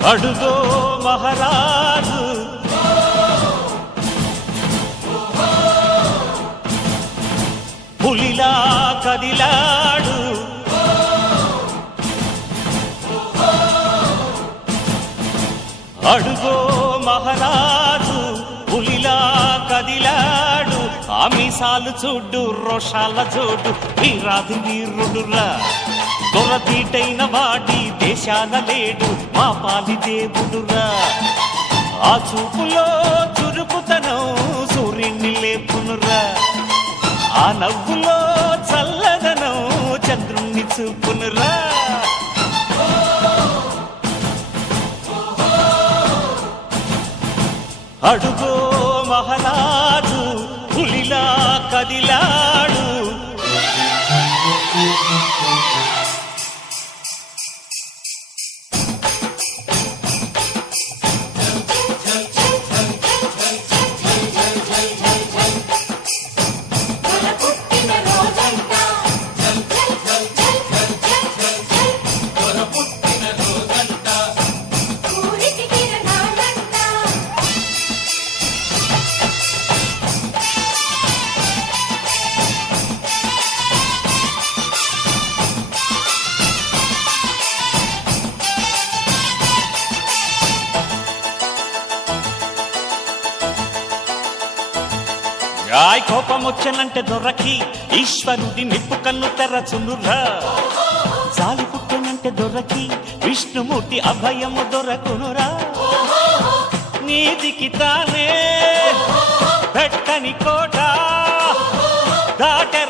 అడుగో మహారాజు పులిలా కదిలాడు అడుగో మహారాజు పులిలా కదిలాడు ఆమిసాలు చూడు రోషాల జోడు వీరాది వీరుడురా దొరతీటైన వాడి దేశాన లేడు మా పాలి దేవుడురా ఆ చూపులో చురుకుతనం సూర్యుని లేపునురా ఆ నవ్వులో చల్లదనం చంద్రుణ్ణి చూపునురా అడుగో మహారాజు పులిలా కదిలాడు రాయ్ కోపం వచ్చనంటే దొరకి ఈశ్వరుడి నిప్పు కన్ను తెరచునురా జాలి పుట్టనంటే దొరకి విష్ణుమూర్తి అభయము దొరకునురా నీదికి తానే పెట్టని కోట దాటెర